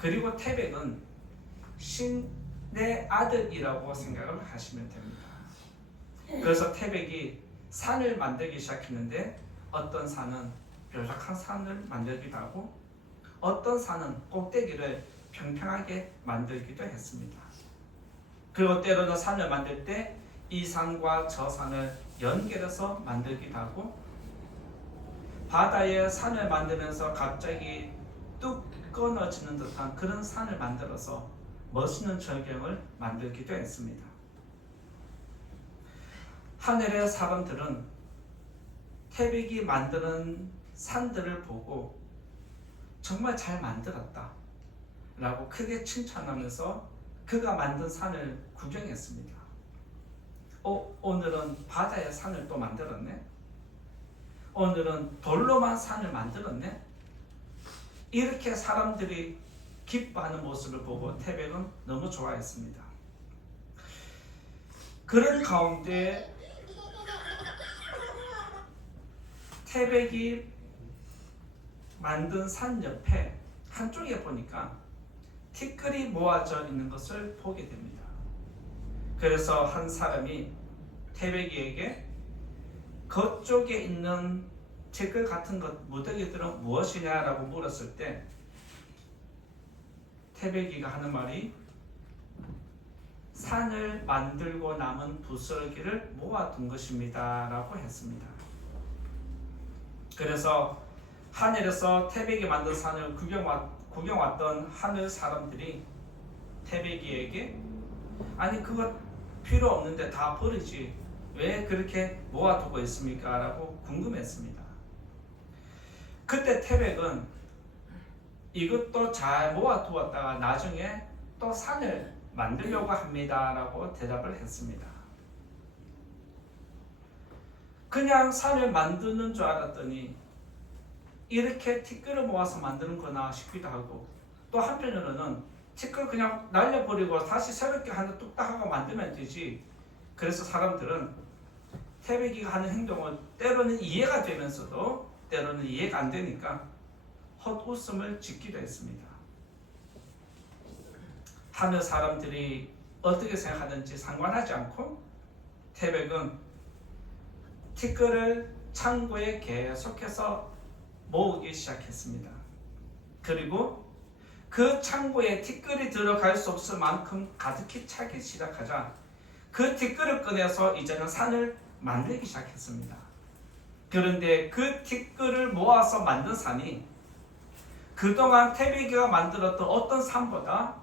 그리고 태백은 신의 아들이라고 생각을 하시면 됩니다. 그래서 태백이 산을 만들기 시작했는데 어떤 산은 뾰족한 산을 만들기도 하고 어떤 산은 꼭대기를 평평하게 만들기도 했습니다. 그리고 때로는 산을 만들 때 이 산과 저 산을 연결해서 만들기도 하고 바다에 산을 만들면서 갑자기 뚝 끊어지는 듯한 그런 산을 만들어서 멋있는 절경을 만들기도 했습니다. 하늘의 사람들은 태백이 만드는 산들을 보고 정말 잘 만들었다 라고 크게 칭찬하면서 그가 만든 산을 구경했습니다. 오늘은 바다의 산을 또 만들었네. 오늘은 돌로만 산을 만들었네. 이렇게 사람들이 기뻐하는 모습을 보고 태백은 너무 좋아했습니다. 그런 가운데 태백이 만든 산 옆에 한쪽에 보니까 티끌이 모아져 있는 것을 보게 됩니다. 그래서 한 사람이 태백이에게 그쪽에 있는 티끌 같은 것 무더기들은 무엇이냐라고 물었을 때 태백이가 하는 말이 산을 만들고 남은 부스러기를 모아둔 것입니다 라고 했습니다. 그래서 하늘에서 태백이 만든 산을 구경 왔던 하늘 사람들이 태백이에게 아니 그거 필요 없는데 다 버리지 왜 그렇게 모아두고 있습니까? 라고 궁금했습니다. 그때 태백은 이것도 잘 모아두었다가 나중에 또 산을 만들려고 합니다 라고 대답을 했습니다. 그냥 산을 만드는 줄 알았더니 이렇게 티끌을 모아서 만드는 거나 싶기도 하고 또 한편으로는 티끌 그냥 날려버리고 다시 새롭게 하나 뚝딱 하고 만들면 되지. 그래서 사람들은 태백이가 하는 행동을 때로는 이해가 되면서도 때로는 이해가 안 되니까 헛웃음을 짓기도 했습니다. 하늘 사람들이 어떻게 생각하는지 상관하지 않고 태백은 티끌을 창고에 계속해서 모으기 시작했습니다. 그리고 그 창고에 티끌이 들어갈 수 없을 만큼 가득히 차기 시작하자 그 티끌을 꺼내서 이제는 산을 만들기 시작했습니다. 그런데 그 티끌을 모아서 만든 산이 그동안 태백이가 만들었던 어떤 산보다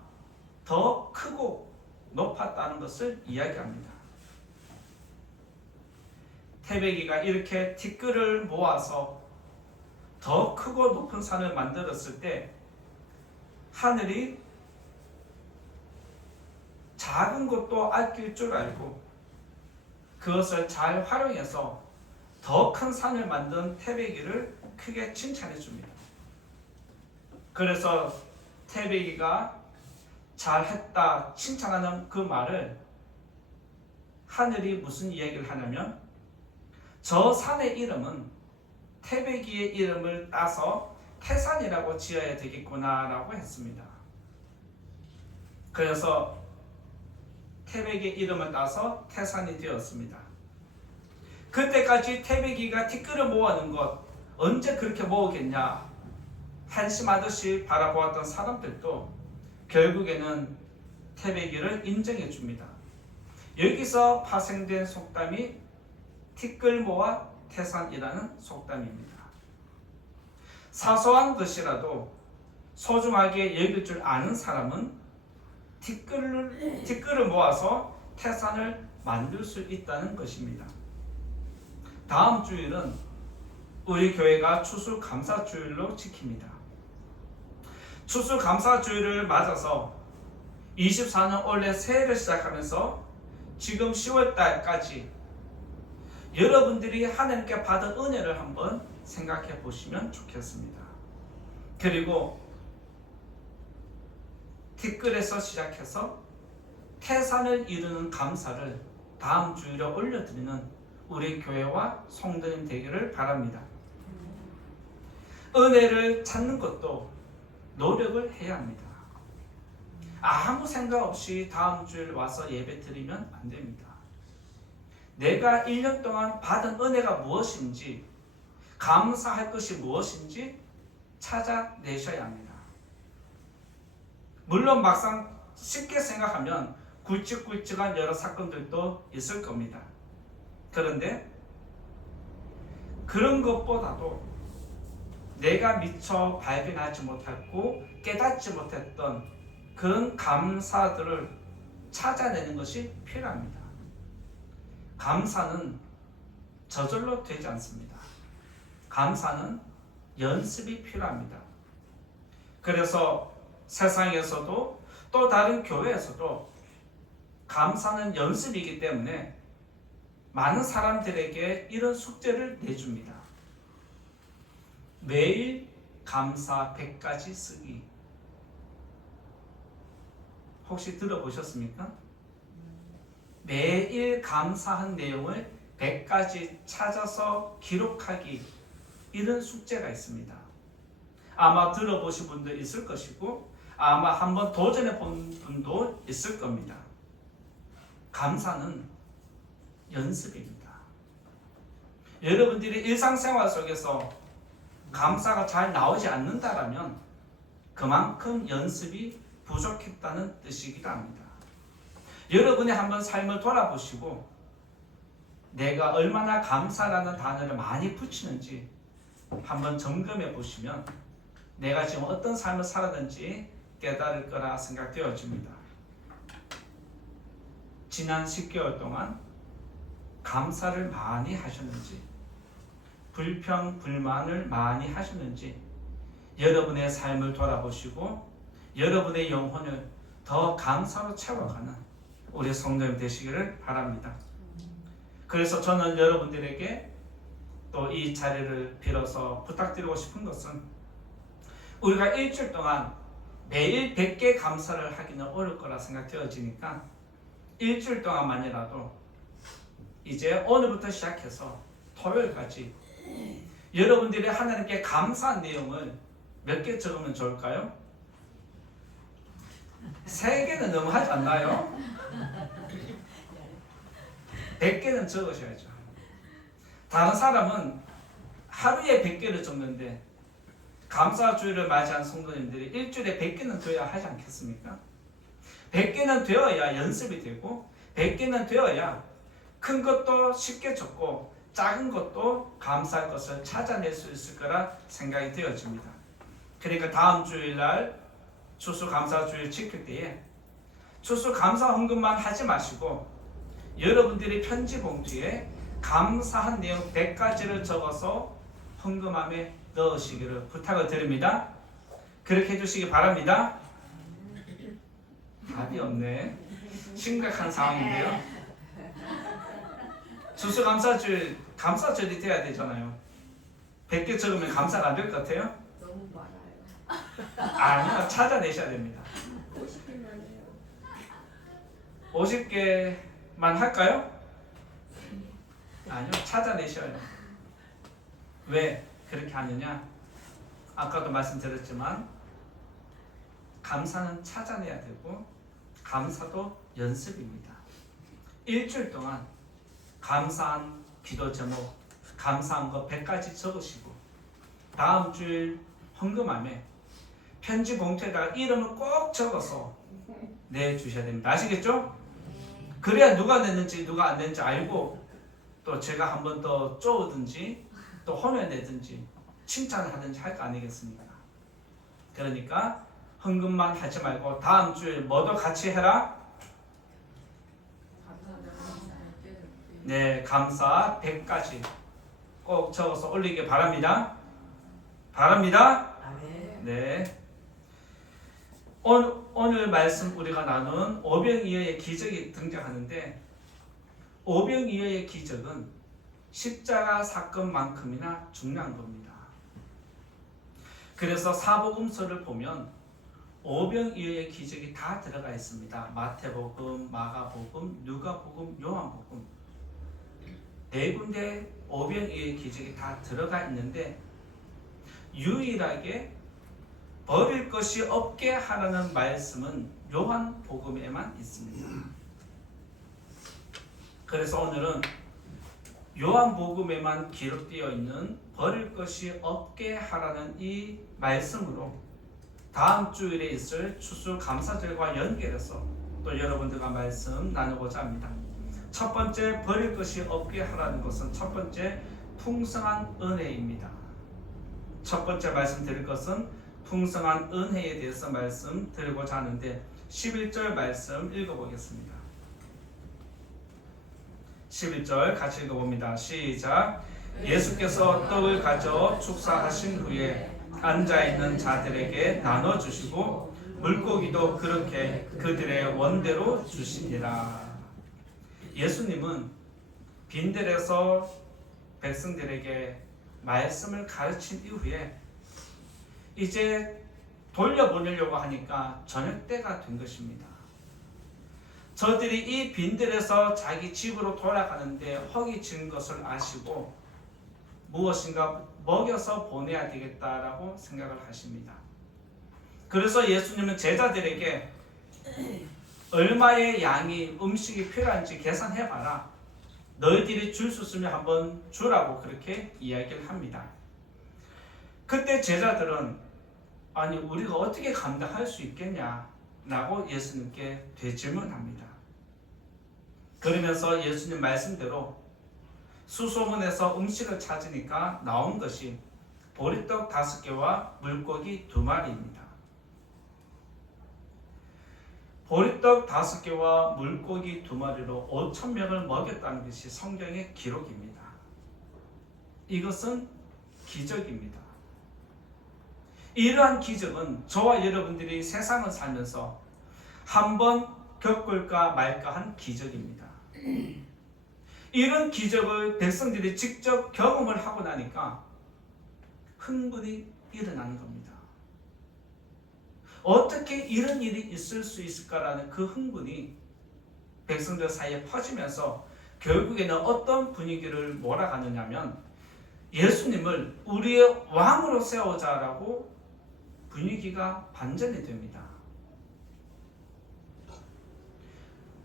더 크고 높았다는 것을 이야기합니다. 태백이가 이렇게 티끌을 모아서 더 크고 높은 산을 만들었을 때 하늘이 작은 것도 아낄 줄 알고 그것을 잘 활용해서 더 큰 산을 만든 태백이를 크게 칭찬해 줍니다. 그래서 태백이가 잘했다 칭찬하는 그 말을 하늘이 무슨 이야기를 하냐면 저 산의 이름은 태백이의 이름을 따서 태산이라고 지어야 되겠구나 라고 했습니다. 그래서 태백이의 이름을 따서 태산이 되었습니다. 그때까지 태백이가 티끌을 모아놓은 것 언제 그렇게 모으겠냐 한심하듯이 바라보았던 사람들도 결국에는 태백이를 인정해 줍니다. 여기서 파생된 속담이 티끌 모아 태산이라는 속담입니다. 사소한 것이라도 소중하게 여길 줄 아는 사람은 티끌을 모아서 태산을 만들 수 있다는 것입니다. 다음 주일은 우리 교회가 추수감사주일로 지킵니다. 추수감사주일을 맞아서 24년 올해 새해를 시작하면서 지금 10월달까지 여러분들이 하나님께 받은 은혜를 한번 생각해 보시면 좋겠습니다. 그리고 티끌에서 시작해서 태산을 이루는 감사를 다음 주일에 올려드리는 우리 교회와 성도님 되기를 바랍니다. 은혜를 찾는 것도 노력을 해야 합니다. 아무 생각 없이 다음 주일 와서 예배 드리면 안 됩니다. 내가 1년 동안 받은 은혜가 무엇인지, 감사할 것이 무엇인지 찾아내셔야 합니다. 물론 막상 쉽게 생각하면 굵직굵직한 여러 사건들도 있을 겁니다. 그런데 그런 것보다도 내가 미처 발견하지 못했고 깨닫지 못했던 그런 감사들을 찾아내는 것이 필요합니다. 감사는 저절로 되지 않습니다. 감사는 연습이 필요합니다. 그래서 세상에서도 또 다른 교회에서도 감사는 연습이기 때문에 많은 사람들에게 이런 숙제를 내줍니다. 매일 감사 100가지 쓰기. 혹시 들어보셨습니까? 매일 감사한 내용을 100가지 찾아서 기록하기, 이런 숙제가 있습니다. 아마 들어보신 분도 있을 것이고 아마 한번 도전해 본 분도 있을 겁니다. 감사는 연습입니다. 여러분들이 일상생활 속에서 감사가 잘 나오지 않는다라면 그만큼 연습이 부족했다는 뜻이기도 합니다. 여러분이 한번 삶을 돌아보시고 내가 얼마나 감사라는 단어를 많이 붙이는지 한번 점검해 보시면 내가 지금 어떤 삶을 살았는지 깨달을 거라 생각되어집니다. 지난 10개월 동안 감사를 많이 하셨는지, 불평, 불만을 많이 하셨는지 여러분의 삶을 돌아보시고 여러분의 영혼을 더 감사로 채워가는 우리 성도님 되시기를 바랍니다. 그래서 저는 여러분들에게 또 이 자리를 빌어서 부탁드리고 싶은 것은 우리가 일주일 동안 매일 100개 감사를 하기는 어려울 거라 생각되어지니까 일주일 동안만이라도 이제 오늘부터 시작해서 토요일까지 여러분들이 하나님께 감사한 내용을 몇 개 적으면 좋을까요? 3개는 너무 하지 않나요? 100개는 적으셔야죠. 다른 사람은 하루에 100개를 적는데 감사주일을 맞이한 성도님들이 일주일에 100개는 되어야 하지 않겠습니까? 100개는 되어야 연습이 되고 100개는 되어야 큰 것도 쉽게 적고 작은 것도 감사할 것을 찾아낼 수 있을 거라 생각이 되어집니다. 그러니까 다음 주일날 추수감사주일 지킬 때에 추수감사 헌금만 하지 마시고 여러분들이 편지 봉투에 감사한 내용 100가지를 적어서 헌금함에 넣으시기를 부탁을 드립니다. 그렇게 해주시기 바랍니다. 답이 없네. 심각한 상황인데요. 추수감사주일 감사절이 돼야 되잖아요. 100개 적으면 감사가 안 될 것 같아요? 너무 많아요. 아니요, 찾아내셔야 됩니다. 50개만 해요. 50개만 할까요? 아니요, 찾아내셔요. 왜 그렇게 하느냐? 아까도 말씀드렸지만 감사는 찾아내야 되고 감사도 연습입니다. 일주일 동안 감사한 기도 제목, 감사한 거 100가지 적으시고 다음 주일 헌금함에 편지 봉투에다가 이름을 꼭 적어서 내주셔야 됩니다. 아시겠죠? 그래야 누가 냈는지 누가 안 냈는지 알고 또 제가 한 번 더 쪼우든지 또 혼내든지 칭찬을 하든지 할 거 아니겠습니까? 그러니까 헌금만 하지 말고 다음 주에 뭐도 같이 해라. 네, 감사 100가지 꼭 적어서 올리기 바랍니다. 바랍니다. 네. 오늘 말씀 우리가 나눈 오병이어의 기적이 등장하는데 오병이어의 기적은 십자가 사건만큼이나 중요한 겁니다. 그래서 사복음서를 보면 오병이어의 기적이 다 들어가 있습니다. 마태복음, 마가복음, 누가복음, 요한복음 4군데 오병이어의 기적이 다 들어가 있는데 유일하게 버릴 것이 없게 하라는 말씀은 요한복음에만 있습니다. 그래서 오늘은 요한복음에만 기록되어 있는 버릴 것이 없게 하라는 이 말씀으로 다음 주일에 있을 추수감사절과 연결해서 또 여러분들과 말씀 나누고자 합니다. 첫 번째 버릴 것이 없게 하라는 것은 첫 번째 풍성한 은혜입니다. 첫 번째 말씀드릴 것은 풍성한 은혜에 대해서 말씀드리고자 하는데 11절 말씀 읽어보겠습니다. 11절 같이 읽어봅니다. 시작. 예수께서 떡을 가져 축사하신 후에 앉아있는 자들에게 나눠주시고 물고기도 그렇게 그들의 원대로 주시니라. 예수님은 빈들에서 백성들에게 말씀을 가르친 이후에 이제 돌려보내려고 하니까 저녁 때가 된 것입니다. 저들이 이 빈들에서 자기 집으로 돌아가는데 허기진 것을 아시고 무엇인가 먹여서 보내야 되겠다라고 생각을 하십니다. 그래서 예수님은 제자들에게 얼마의 양이 음식이 필요한지 계산해봐라. 너희들이 줄 수 있으면 한번 주라고 그렇게 이야기를 합니다. 그때 제자들은 아니 우리가 어떻게 감당할 수 있겠냐라고 예수님께 되질문합니다. 그러면서 예수님 말씀대로 수소문에서 음식을 찾으니까 나온 것이 보리떡 5개와 물고기 2마리입니다. 보리떡 5개와 물고기 2마리로 5,000명을 먹였다는 것이 성경의 기록입니다. 이것은 기적입니다. 이러한 기적은 저와 여러분들이 세상을 살면서 한번 겪을까 말까 한 기적입니다. 이런 기적을 백성들이 직접 경험을 하고 나니까 흥분이 일어나는 겁니다. 어떻게 이런 일이 있을 수 있을까라는 그 흥분이 백성들 사이에 퍼지면서 결국에는 어떤 분위기를 몰아가느냐면 예수님을 우리의 왕으로 세우자라고 분위기가 반전이 됩니다.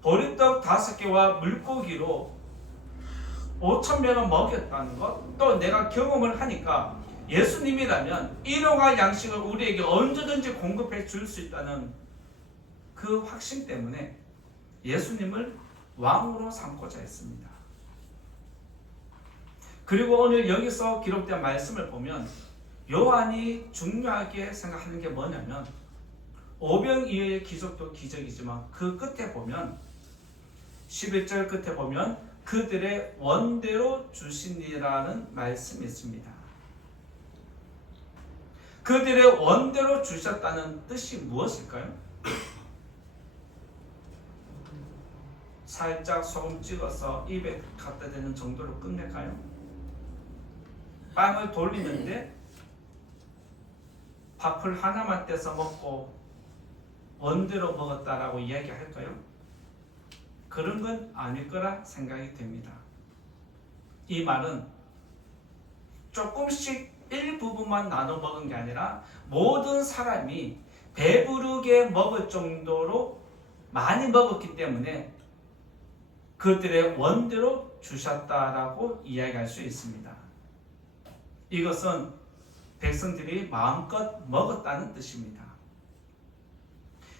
보리떡 5개와 물고기로 5,000명을 먹였다는 것, 또 내가 경험을 하니까 예수님이라면 일용할 양식을 우리에게 언제든지 공급해 줄 수 있다는 그 확신 때문에 예수님을 왕으로 삼고자 했습니다. 그리고 오늘 여기서 기록된 말씀을 보면 요한이 중요하게 생각하는 게 뭐냐면 오병이어의 기적도 기적이지만 그 끝에 보면 11절 끝에 보면 그들의 원대로 주시니라는 말씀이 있습니다. 그들의 원대로 주셨다는 뜻이 무엇일까요? 살짝 소금 찍어서 입에 갖다 대는 정도로 끝낼까요? 빵을 돌리는데 밥을 하나만 떼서 먹고 원대로 먹었다라고 이야기할까요? 그런 건 아닐 거라 생각이 됩니다. 이 말은 조금씩 일부분만 나눠 먹은 게 아니라 모든 사람이 배부르게 먹을 정도로 많이 먹었기 때문에 그들의 원대로 주셨다라고 이야기할 수 있습니다. 이것은 백성들이 마음껏 먹었다는 뜻입니다.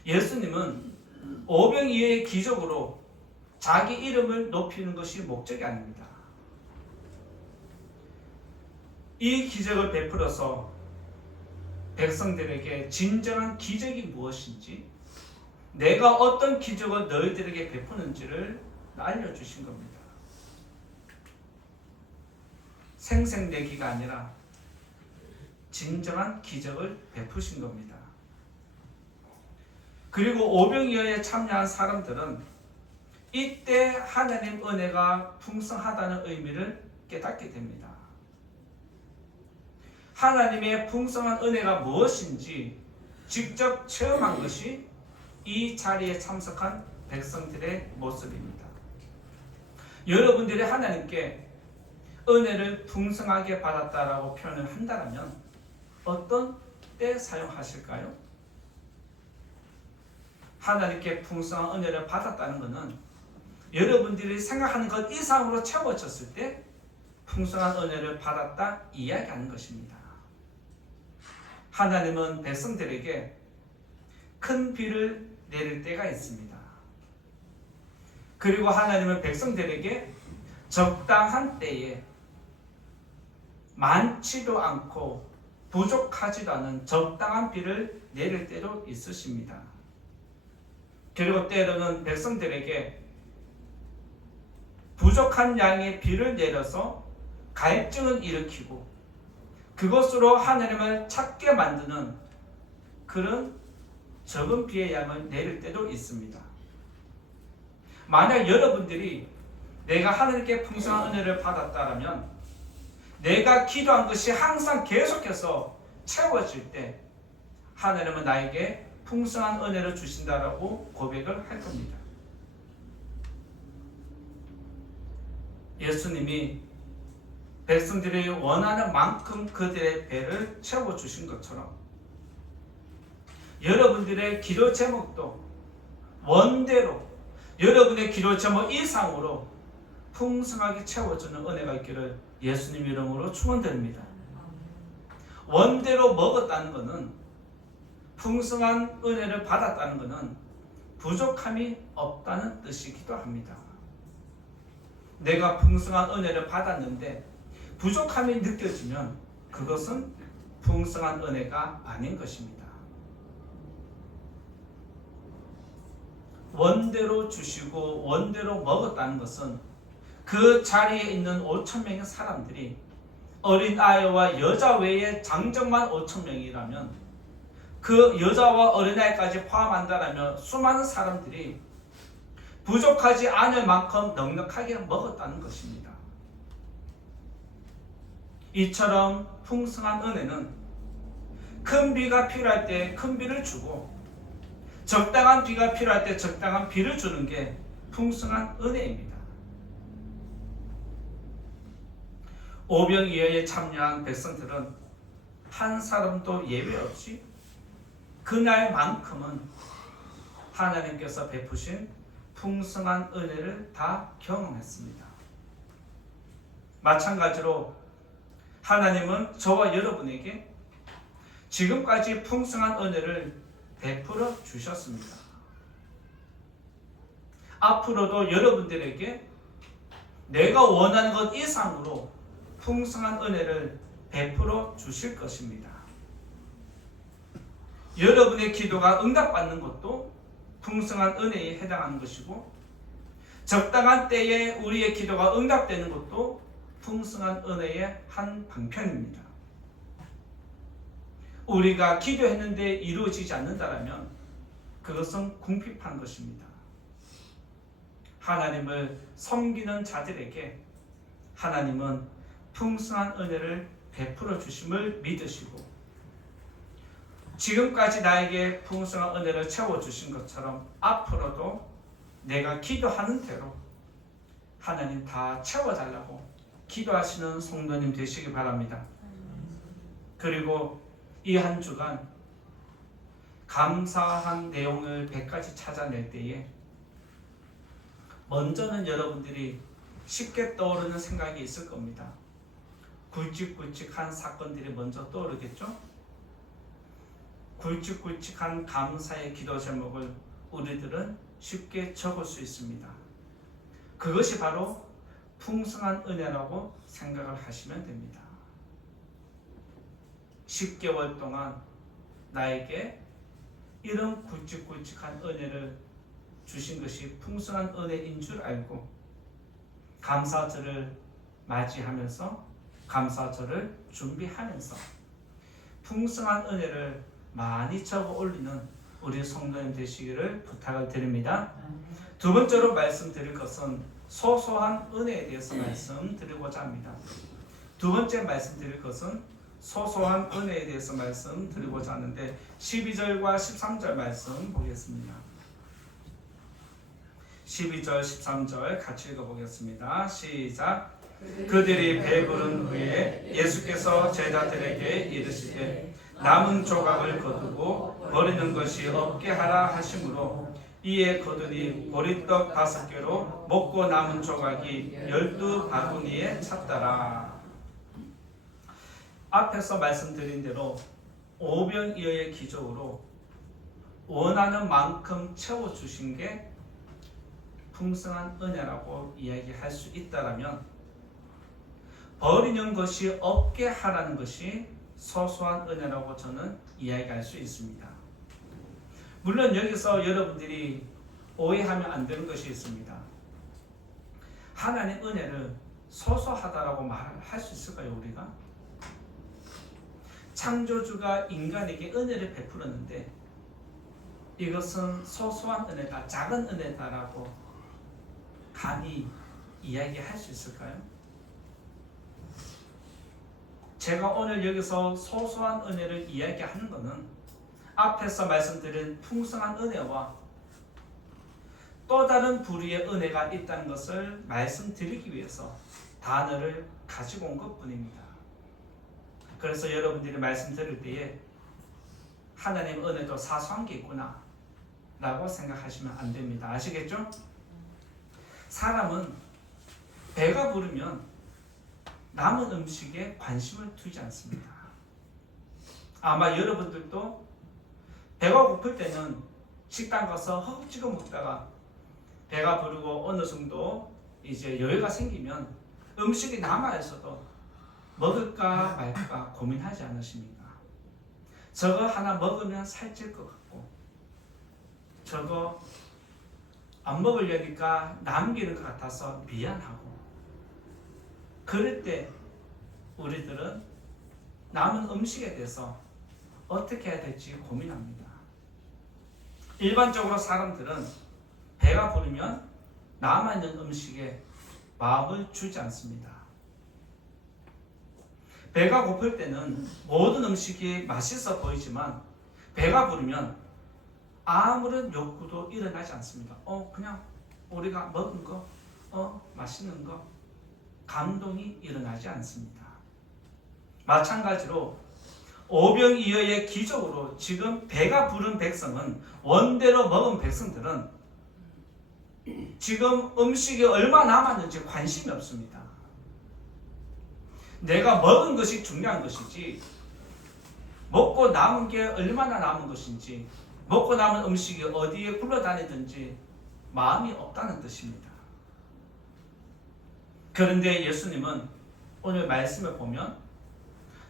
예수님은 오병이어의 기적으로 자기 이름을 높이는 것이 목적이 아닙니다. 이 기적을 베풀어서 백성들에게 진정한 기적이 무엇인지, 내가 어떤 기적을 너희들에게 베푸는지를 알려주신 겁니다. 생색내기가 아니라 진정한 기적을 베푸신 겁니다. 그리고 오병이어에 참여한 사람들은 이때 하나님 은혜가 풍성하다는 의미를 깨닫게 됩니다. 하나님의 풍성한 은혜가 무엇인지 직접 체험한 것이 이 자리에 참석한 백성들의 모습입니다. 여러분들이 하나님께 은혜를 풍성하게 받았다라고 표현을 한다면 어떤 때 사용하실까요? 하나님께 풍성한 은혜를 받았다는 것은 여러분들이 생각하는 것 이상으로 채워졌을 때 풍성한 은혜를 받았다 이야기하는 것입니다. 하나님은 백성들에게 큰 비를 내릴 때가 있습니다. 그리고 하나님은 백성들에게 적당한 때에 많지도 않고 부족하지도 않은 적당한 비를 내릴 때도 있으십니다. 그리고 때로는 백성들에게 부족한 양의 비를 내려서 갈증을 일으키고 그것으로 하나님을 찾게 만드는 그런 적은 비의 양을 내릴 때도 있습니다. 만약 여러분들이 내가 하나님께 풍성한 은혜를 받았다면 내가 기도한 것이 항상 계속해서 채워질 때 하나님은 나에게 풍성한 은혜를 주신다라고 고백을 할 겁니다. 예수님이 백성들이 원하는 만큼 그들의 배를 채워주신 것처럼 여러분들의 기도 제목도 원대로 여러분의 기도 제목 이상으로 풍성하게 채워주는 은혜가 있기를 예수님 이름으로 축원드립니다. 원대로 먹었다는 것은 풍성한 은혜를 받았다는 것은 부족함이 없다는 뜻이기도 합니다. 내가 풍성한 은혜를 받았는데 부족함이 느껴지면 그것은 풍성한 은혜가 아닌 것입니다. 원대로 주시고 원대로 먹었다는 것은 그 자리에 있는 5,000명의 사람들이 어린아이와 여자 외에 장정만 5,000명이라면 그 여자와 어린아이까지 포함한다면 수많은 사람들이 부족하지 않을 만큼 넉넉하게 먹었다는 것입니다. 이처럼 풍성한 은혜는 큰 비가 필요할 때 큰 비를 주고 적당한 비가 필요할 때 적당한 비를 주는 게 풍성한 은혜입니다. 오병이어에 참여한 백성들은 한 사람도 예외 없이 그날만큼은 하나님께서 베푸신 풍성한 은혜를 다 경험했습니다. 마찬가지로 하나님은 저와 여러분에게 지금까지 풍성한 은혜를 베풀어 주셨습니다. 앞으로도 여러분들에게 내가 원하는 것 이상으로 풍성한 은혜를 베풀어 주실 것입니다. 여러분의 기도가 응답받는 것도 풍성한 은혜에 해당하는 것이고 적당한 때에 우리의 기도가 응답되는 것도 풍성한 은혜의 한 방편입니다. 우리가 기도했는데 이루어지지 않는다면 그것은 궁핍한 것입니다. 하나님을 섬기는 자들에게 하나님은 풍성한 은혜를 베풀어 주심을 믿으시고 지금까지 나에게 풍성한 은혜를 채워주신 것처럼 앞으로도 내가 기도하는 대로 하나님 다 채워달라고 기도하시는 성도님 되시기 바랍니다. 그리고 이 한 주간 감사한 내용을 100가지 찾아낼 때에 먼저는 여러분들이 쉽게 떠오르는 생각이 있을 겁니다. 굵직굵직한 사건들이 먼저 떠오르겠죠? 굵직굵직한 감사의 기도 제목을 우리들은 쉽게 적을 수 있습니다. 그것이 바로 풍성한 은혜라고 생각을 하시면 됩니다. 10개월 동안 나에게 이런 굵직굵직한 은혜를 주신 것이 풍성한 은혜인 줄 알고 감사절을 맞이하면서 감사절을 준비하면서 풍성한 은혜를 많이 적어 올리는 우리 성도님 되시기를 부탁을 드립니다. 두 번째로 말씀드릴 것은 소소한 은혜에 대해서 말씀드리고자 합니다. 두 번째 말씀드릴 것은 소소한 은혜에 대해서 말씀드리고자 하는데 12절과 13절 말씀 보겠습니다. 12절 13절 같이 읽어보겠습니다. 시작. 그들이 배부른 후에 예수께서 제자들에게 이르시되 남은 조각을 거두고 버리는 것이 없게 하라 하심으로 이에 거두니 보리떡 5개로 먹고 남은 조각이 12바구니에 찼더라. 앞에서 말씀드린 대로 오병이어의 기적으로 원하는 만큼 채워주신 게 풍성한 은혜라고 이야기할 수 있다라면, 버리는 것이 없게 하라는 것이 소소한 은혜라고 저는 이야기할 수 있습니다. 물론 여기서 여러분들이 오해하면 안 되는 것이 있습니다. 하나님의 은혜를 소소하다라고 말할 수 있을까요, 우리가? 창조주가 인간에게 은혜를 베풀었는데 이것은 소소한 은혜다, 작은 은혜다라고 감히 이야기할 수 있을까요? 제가 오늘 여기서 소소한 은혜를 이야기하는 것은 앞에서 말씀드린 풍성한 은혜와 또 다른 부류의 은혜가 있다는 것을 말씀드리기 위해서 단어를 가지고 온 것뿐입니다. 그래서 여러분들이 말씀 들을 때에 하나님의 은혜도 사소한 게 있구나 라고 생각하시면 안 됩니다. 아시겠죠? 사람은 배가 부르면 남은 음식에 관심을 두지 않습니다. 아마 여러분들도 배가 고플 때는 식당 가서 허겁지겁 먹다가 배가 부르고 어느 정도 이제 여유가 생기면 음식이 남아 있어도 먹을까 말까 고민하지 않으십니까? 저거 하나 먹으면 살찔 것 같고 저거 안 먹으려니까 남기는 것 같아서 미안하고, 그럴 때 우리들은 남은 음식에 대해서 어떻게 해야 될지 고민합니다. 일반적으로 사람들은 배가 부르면 남아있는 음식에 마음을 주지 않습니다. 배가 고플 때는 모든 음식이 맛있어 보이지만 배가 부르면 아무런 욕구도 일어나지 않습니다. 그냥 우리가 먹은 거, 맛있는 거, 감동이 일어나지 않습니다. 마찬가지로 오병이어의 기적으로 지금 배가 부른 백성은, 원대로 먹은 백성들은 지금 음식이 얼마 남았는지 관심이 없습니다. 내가 먹은 것이 중요한 것이지 먹고 남은 게 얼마나 남은 것인지, 먹고 남은 음식이 어디에 굴러다니든지 마음이 없다는 뜻입니다. 그런데 예수님은 오늘 말씀을 보면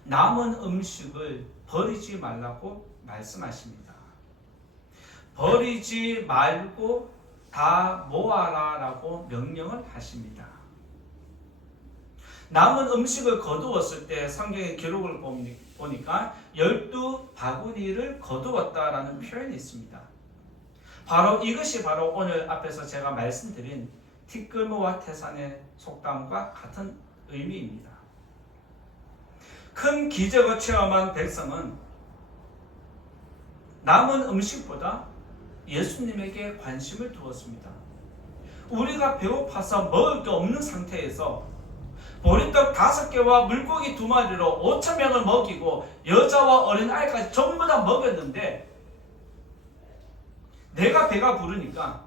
남은 음식을 버리지 말라고 말씀하십니다. 버리지 말고 다 모아라 라고 명령을 하십니다. 남은 음식을 거두었을 때 성경의 기록을 보니까 12바구니를 거두었다라는 표현이 있습니다. 바로 이것이 바로 오늘 앞에서 제가 말씀드린 티끌모아 태산의 속담과 같은 의미입니다. 큰 기적을 체험한 백성은 남은 음식보다 예수님에게 관심을 두었습니다. 우리가 배고파서 먹을 게 없는 상태에서 보리떡 5개와 물고기 2마리로 5,000명을 먹이고 여자와 어린아이까지 전부 다 먹였는데, 내가 배가 부르니까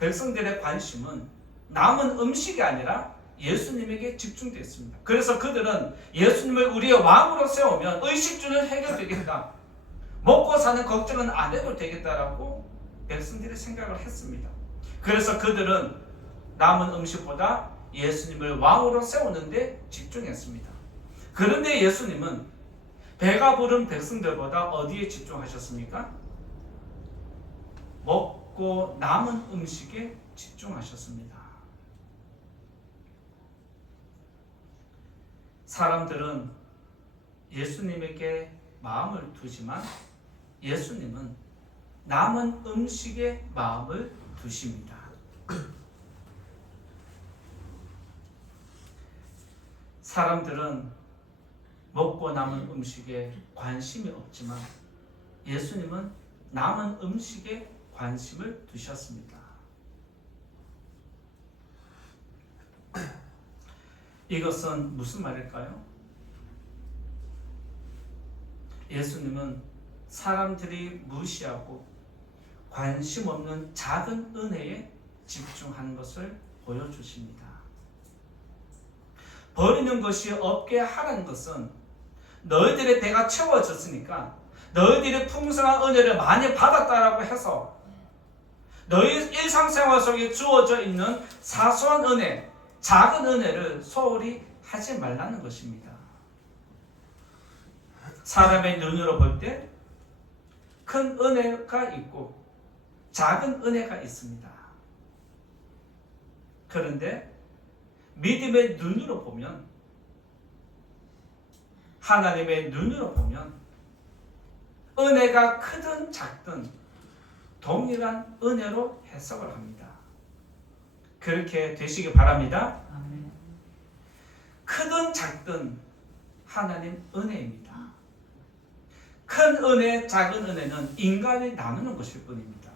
백성들의 관심은 남은 음식이 아니라 예수님에게 집중됐습니다. 그래서 그들은 예수님을 우리의 왕으로 세우면 의식주는 해결되겠다, 먹고 사는 걱정은 안 해도 되겠다라고 백성들이 생각을 했습니다. 그래서 그들은 남은 음식보다 예수님을 왕으로 세우는데 집중했습니다. 그런데 예수님은 배가 부른 백성들보다 어디에 집중하셨습니까? 먹고 남은 음식에 집중하셨습니다. 사람들은 예수님에게 마음을 두지만 예수님은 남은 음식에 마음을 두십니다. 사람들은 먹고 남은 음식에 관심이 없지만 예수님은 남은 음식에 관심을 두셨습니다. 이것은 무슨 말일까요? 예수님은 사람들이 무시하고 관심 없는 작은 은혜에 집중하는 것을 보여주십니다. 버리는 것이 없게 하라는 것은 너희들의 배가 채워졌으니까 너희들이 풍성한 은혜를 많이 받았다라고 해서 너희 일상생활 속에 주어져 있는 사소한 은혜, 작은 은혜를 소홀히 하지 말라는 것입니다. 사람의 눈으로 볼 때 큰 은혜가 있고 작은 은혜가 있습니다. 그런데 믿음의 눈으로 보면, 하나님의 눈으로 보면 은혜가 크든 작든 동일한 은혜로 해석을 합니다. 그렇게 되시기 바랍니다. 아멘. 크든 작든 하나님 은혜입니다. 큰 은혜, 작은 은혜는 인간이 나누는 것일 뿐입니다.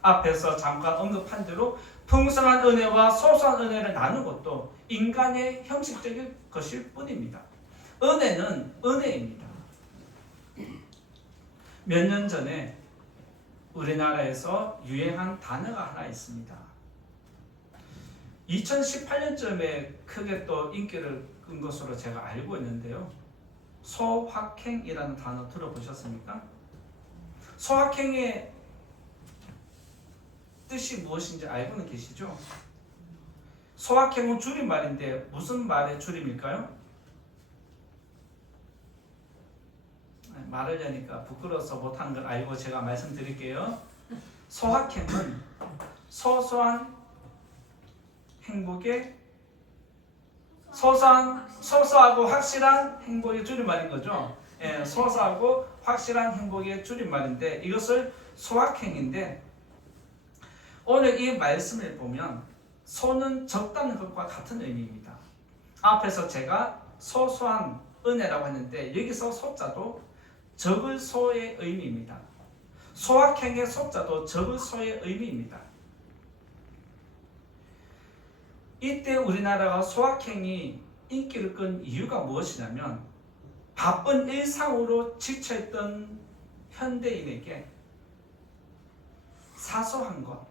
앞에서 잠깐 언급한 대로 풍성한 은혜와 소소한 은혜를 나누는 것도 인간의 형식적인 것일 뿐입니다. 은혜는 은혜입니다. 몇 년 전에 우리나라에서 유행한 단어가 하나 있습니다. 2018년쯤에 크게 또 인기를 끈 것으로 제가 알고 있는데요. 소확행이라는 단어 들어보셨습니까? 소확행의 뜻이 무엇인지 알고는 계시죠? 소확행은 줄임말인데 무슨 말의 줄임일까요? 말하려니까 부끄러워서 못하는 걸 알고 제가 말씀드릴게요. 소확행은 소소한 행복의 소소하고 확실한 행복의 줄임말인 거죠. 예, 소소하고 확실한 행복의 줄임말인데 이것을 소확행인데, 오늘 이 말씀을 보면 소는 적다는 것과 같은 의미입니다. 앞에서 제가 소소한 은혜라고 했는데 여기서 소자도 적을 소의 의미입니다. 소확행의 소자도 적을 소의 의미입니다. 이때 우리나라가 소확행이 인기를 끈 이유가 무엇이냐면 바쁜 일상으로 지쳐있던 현대인에게 사소한 것,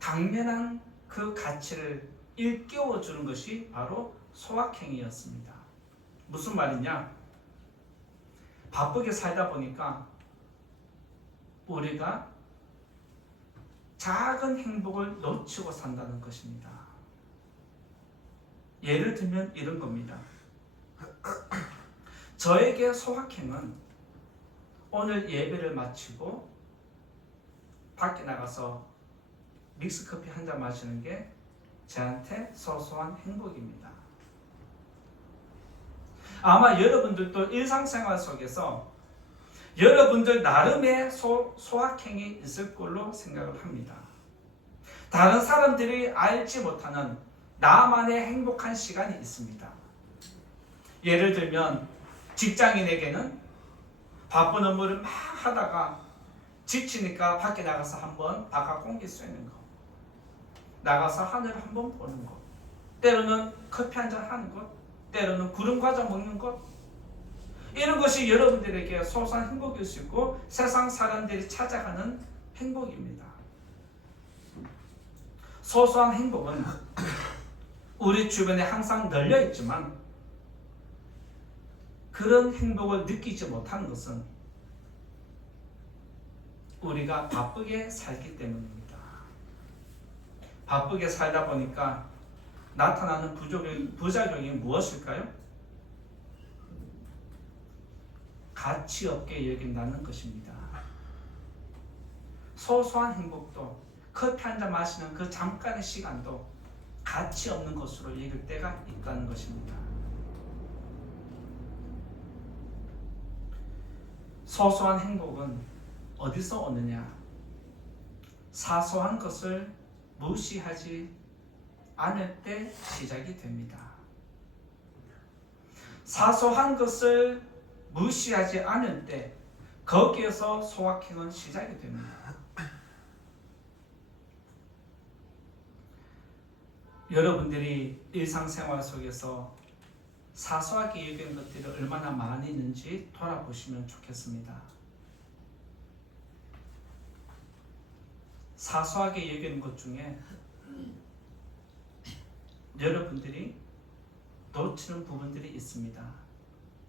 당면한 그 가치를 일깨워주는 것이 바로 소확행이었습니다. 무슨 말이냐? 바쁘게 살다 보니까 우리가 작은 행복을 놓치고 산다는 것입니다. 예를 들면 이런 겁니다. 저에게 소확행은 오늘 예배를 마치고 밖에 나가서 믹스커피 한 잔 마시는 게 저한테 소소한 행복입니다. 아마 여러분들도 일상생활 속에서 여러분들 나름의 소확행이 있을 걸로 생각을 합니다. 다른 사람들이 알지 못하는 나만의 행복한 시간이 있습니다. 예를 들면 직장인에게는 바쁜 업무를 막 하다가 지치니까 밖에 나가서 한번 바깥 공기 쐬는 거, 나가서 하늘을 한번 보는 것, 때로는 커피 한잔 하는 것, 때로는 구름 과자 먹는 것, 이런 것이 여러분들에게 소소한 행복일 수 있고 세상 사람들이 찾아가는 행복입니다. 소소한 행복은 우리 주변에 항상 널려 있지만 그런 행복을 느끼지 못하는 것은 우리가 바쁘게 살기 때문입니다. 바쁘게 살다 보니까 나타나는 부작용이 무엇일까요? 가치 없게 여긴다는 것입니다. 소소한 행복도, 커피 한잔 마시는 그 잠깐의 시간도 가치 없는 것으로 여길 때가 있다는 것입니다. 소소한 행복은 어디서 오느냐? 사소한 것을 무시하지 않을 때 시작이 됩니다. 사소한 것을 무시하지 않을 때 거기에서 소확행은 시작이 됩니다. 여러분들이 일상생활 속에서 사소하게 여기는 것들이 얼마나 많이 있는지 돌아보시면 좋겠습니다. 사소하게 여기는 것 중에 여러분들이 놓치는 부분들이 있습니다.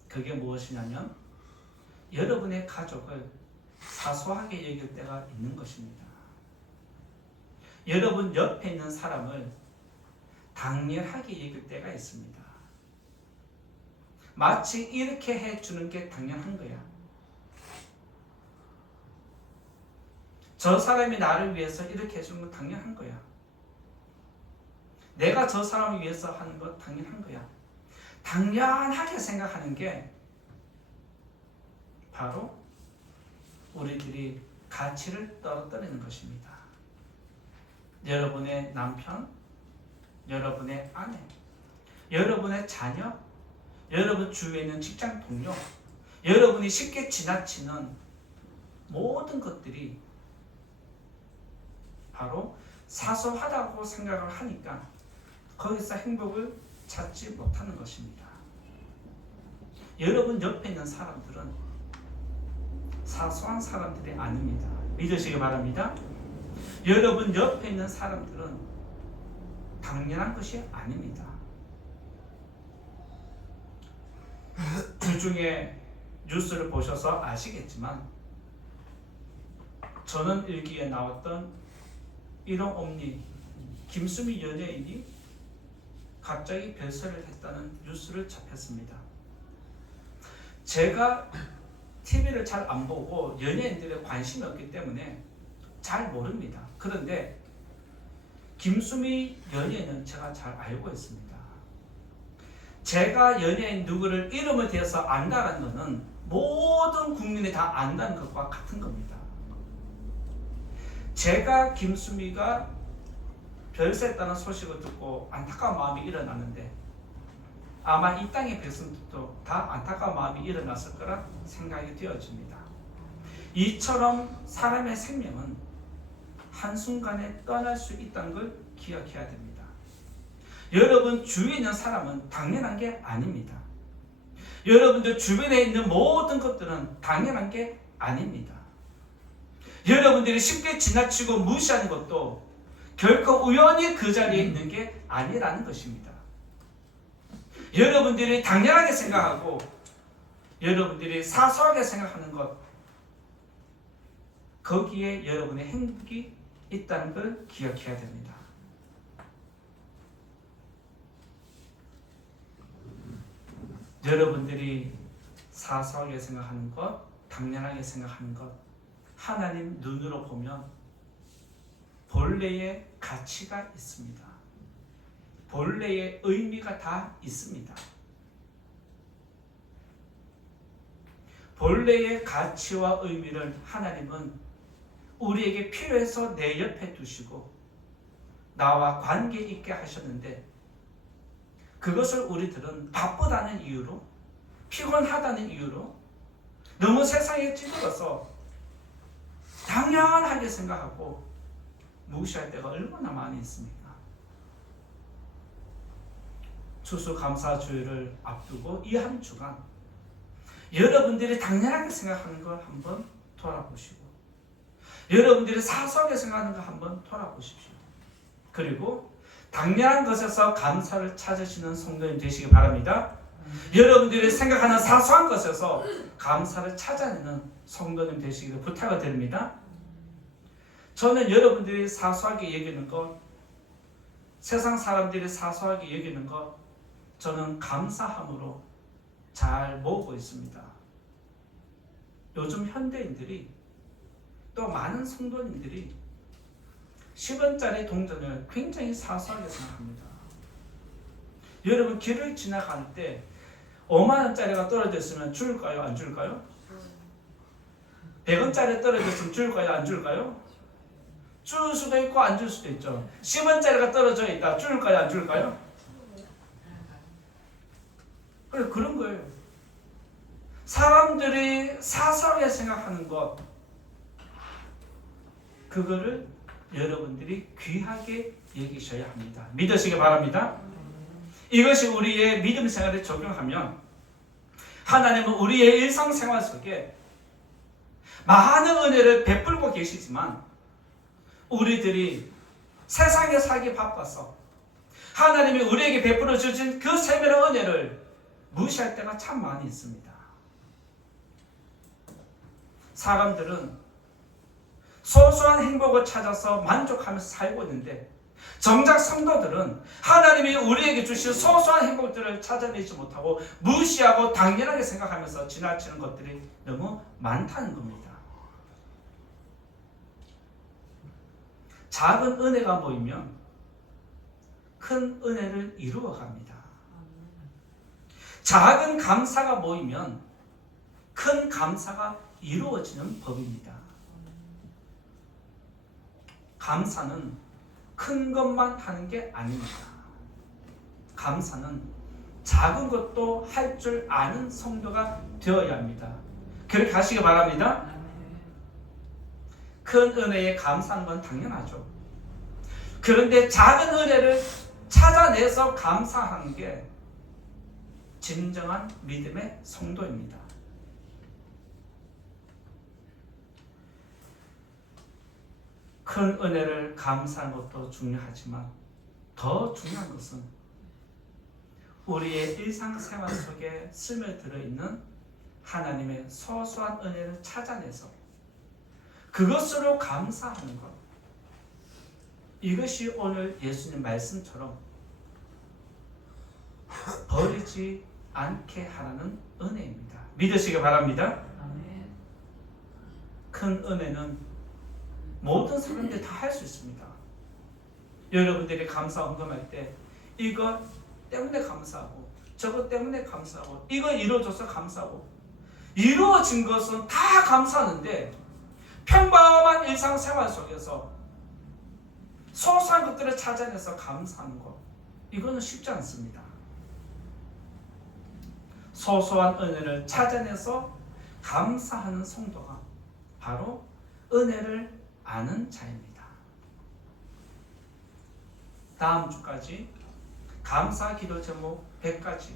그게 무엇이냐면 여러분의 가족을 사소하게 여길 때가 있는 것입니다. 여러분 옆에 있는 사람을 당연하게 여길 때가 있습니다. 마치 이렇게 해주는 게 당연한 거야. 저 사람이 나를 위해서 이렇게 해주는 거 당연한 거야. 내가 저 사람을 위해서 하는 거 당연한 거야. 당연하게 생각하는 게 바로 우리들이 가치를 떨어뜨리는 것입니다. 여러분의 남편, 여러분의 아내, 여러분의 자녀, 여러분 주위에 있는 직장 동료, 여러분이 쉽게 지나치는 모든 것들이 바로 사소하다고 생각을 하니까 거기서 행복을 찾지 못하는 것입니다. 여러분 옆에 있는 사람들은 사소한 사람들이 아닙니다. 믿으시기 바랍니다. 여러분 옆에 있는 사람들은 당연한 것이 아닙니다. 주중에 뉴스를 보셔서 아시겠지만 저는 일기에 나왔던 일용옴니 김수미 연예인이 갑자기 별세를 했다는 뉴스를 접했습니다. 제가 TV를 잘 안 보고 연예인들의 관심이 없기 때문에 잘 모릅니다. 그런데 김수미 연예인은 제가 잘 알고 있습니다. 제가 연예인 누구를 이름을 대서 안다는 것은 모든 국민이 다 안다는 것과 같은 겁니다. 제가 김수미가 별세했다는 소식을 듣고 안타까운 마음이 일어났는데 아마 이 땅의 백성들도 다 안타까운 마음이 일어났을 거라 생각이 되어집니다. 이처럼 사람의 생명은 한순간에 떠날 수 있다는 걸 기억해야 됩니다. 여러분 주위에 있는 사람은 당연한 게 아닙니다. 여러분들 주변에 있는 모든 것들은 당연한 게 아닙니다. 여러분들이 쉽게 지나치고 무시하는 것도 결코 우연히 그 자리에 있는 게 아니라는 것입니다. 여러분들이 당연하게 생각하고 여러분들이 사소하게 생각하는 것, 거기에 여러분의 행복이 있다는 걸 기억해야 됩니다. 여러분들이 사소하게 생각하는 것, 당연하게 생각하는 것, 하나님 눈으로 보면 본래의 가치가 있습니다. 본래의 의미가 다 있습니다. 본래의 가치와 의미를 하나님은 우리에게 필요해서 내 옆에 두시고 나와 관계 있게 하셨는데 그것을 우리들은 바쁘다는 이유로, 피곤하다는 이유로 너무 세상에 찌들어서 당연하게 생각하고 무시할 때가 얼마나 많이 있습니까? 추수감사주일을 앞두고 이 한 주간 여러분들이 당연하게 생각하는 걸 한번 돌아보시고 여러분들이 사소하게 생각하는 걸 한번 돌아보십시오. 그리고 당연한 것에서 감사를 찾으시는 성도님 되시기 바랍니다. 여러분들이 생각하는 사소한 것에서 감사를 찾아내는 성도님 되시기를 부탁을 드립니다. 저는 여러분들이 사소하게 여기는 것, 세상 사람들이 사소하게 여기는 것, 저는 감사함으로 잘 모으고 있습니다. 요즘 현대인들이 또 많은 성도님들이 10원짜리 동전을 굉장히 사소하게 생각합니다. 여러분 길을 지나갈 때 5만원짜리가 떨어졌으면 줄까요? 안 줄까요? 100원짜리 떨어졌으면 줄까요? 안 줄까요? 줄 수도 있고 안 줄 수도 있죠. 10원짜리가 떨어져 있다. 줄까요? 안 줄까요? 그래, 그런 거예요. 사람들이 사소하게 생각하는 것, 그거를 여러분들이 귀하게 여기셔야 합니다. 믿으시기 바랍니다. 이것이 우리의 믿음 생활에 적용하면 하나님은 우리의 일상생활 속에 많은 은혜를 베풀고 계시지만 우리들이 세상에 살기 바빠서 하나님이 우리에게 베풀어 주신 그 세배의 은혜를 무시할 때가 참 많이 있습니다. 사람들은 소소한 행복을 찾아서 만족하면서 살고 있는데 정작 성도들은 하나님이 우리에게 주신 소소한 행복들을 찾아내지 못하고 무시하고 당연하게 생각하면서 지나치는 것들이 너무 많다는 겁니다. 작은 은혜가 모이면 큰 은혜를 이루어갑니다. 작은 감사가 모이면 큰 감사가 이루어지는 법입니다. 감사는 큰 것만 하는 게 아닙니다. 감사는 작은 것도 할 줄 아는 성도가 되어야 합니다. 그렇게 하시기 바랍니다. 큰 은혜에 감사하는 건 당연하죠. 그런데 작은 은혜를 찾아내서 감사하는 게 진정한 믿음의 성도입니다. 큰 은혜를 감사하는 것도 중요하지만 더 중요한 것은 우리의 일상생활 속에 스며들어 있는 하나님의 소소한 은혜를 찾아내서 그것으로 감사하는 것. 이것이 오늘 예수님 말씀처럼 버리지 않게 하라는 은혜입니다. 믿으시기 바랍니다. 큰 은혜는 모든 사람들이 다 할 수 있습니다. 여러분들이 감사 헌금할 때 이거 때문에 감사하고 저것 때문에 감사하고 이거 이루어져서 감사하고 이루어진 것은 다 감사하는데 평범한 일상생활 속에서 소소한 것들을 찾아내서 감사하는 것 이거는 쉽지 않습니다. 소소한 은혜를 찾아내서 감사하는 성도가 바로 은혜를 아는 자입니다. 다음 주까지 감사 기도 제목 100가지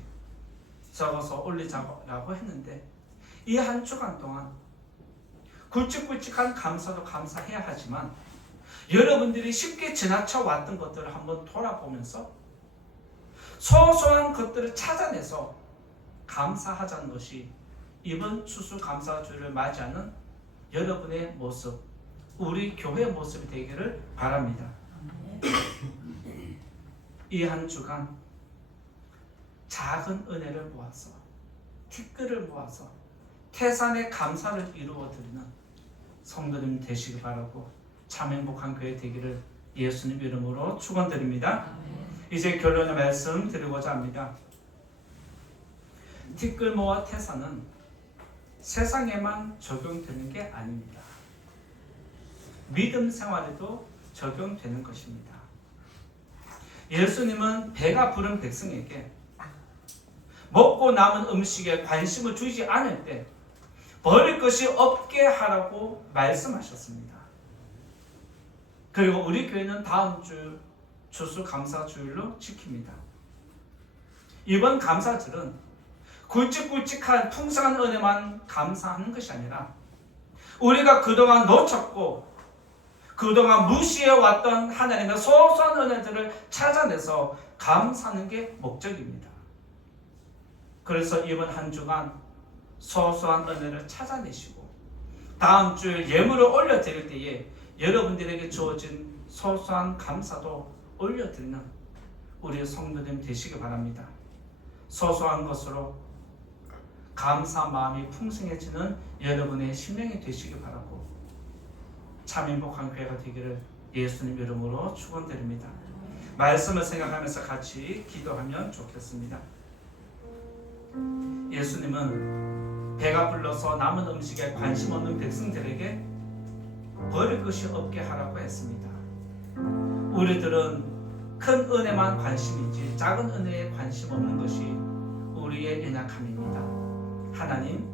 적어서 올리자고 했는데 이 한 주간 동안 굵직굵직한 감사도 감사해야 하지만 여러분들이 쉽게 지나쳐 왔던 것들을 한번 돌아보면서 소소한 것들을 찾아내서 감사하자는 것이 이번 추수감사주를 맞이하는 여러분의 모습, 우리 교회의 모습이 되기를 바랍니다. 이 한 주간 작은 은혜를 모아서 티끌을 모아서 태산의 감사를 이루어드리는 성도님 되시기 바라고 참 행복한 교회 되기를 예수님 이름으로 축원드립니다. 이제 결론의 말씀 드리고자 합니다. 티끌 모아 태산은 세상에만 적용되는 게 아닙니다. 믿음 생활에도 적용되는 것입니다. 예수님은 배가 부른 백성에게 먹고 남은 음식에 관심을 주지 않을 때 버릴 것이 없게 하라고 말씀하셨습니다. 그리고 우리 교회는 다음 주 추수감사주일로 지킵니다. 이번 감사절은 굵직굵직한 풍성한 은혜만 감사하는 것이 아니라 우리가 그동안 놓쳤고 그동안 무시해왔던 하나님의 소소한 은혜들을 찾아내서 감사하는 게 목적입니다. 그래서 이번 한 주간 소소한 은혜를 찾아내시고 다음 주에 예물을 올려드릴 때에 여러분들에게 주어진 소소한 감사도 올려드리는 우리 성도님 되시기 바랍니다. 소소한 것으로 감사 마음이 풍성해지는 여러분의 심령이 되시기 바라고 참 행복한 교회가 되기를 예수님 이름으로 축원드립니다. 말씀을 생각하면서 같이 기도하면 좋겠습니다. 예수님은 배가 불러서 남은 음식에 관심 없는 백성들에게 버릴 것이 없게 하라고 했습니다. 우리들은 큰 은혜만 관심이지 작은 은혜에 관심 없는 것이 우리의 연약함입니다. 하나님,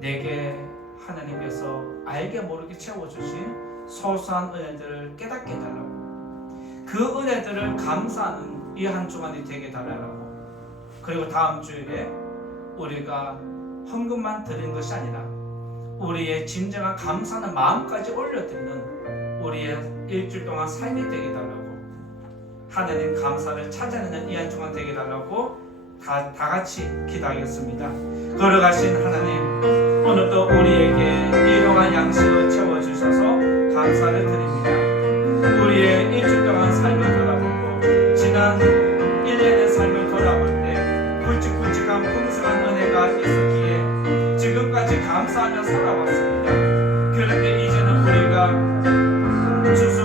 내게 하나님께서 알게 모르게 채워주신 소소한 은혜들을 깨닫게 해달라고 그 은혜들을 감사하는 이 한 주간이 되게 달라고. 그리고 다음 주일에 우리가 헌금만 드리는 것이 아니라 우리의 진정한 감사하는 마음까지 올려드리는 우리의 일주일 동안 삶이 되게 달라고. 하나님 감사를 찾아내는 이 한 주간 되게 달라고 다 같이 기도하겠습니다. 걸어가신 하나님, 오늘도 우리에게 일용할 양식을 채워주셔서 감사를 드립니다. 우리의 일주일 동안 삶을 돌아보고 지난 1년의 삶을 돌아볼 때 굵직굵직한 풍성한 은혜가 있었기에 지금까지 감사하며 살아왔습니다. 그런데 이제는 우리가 주소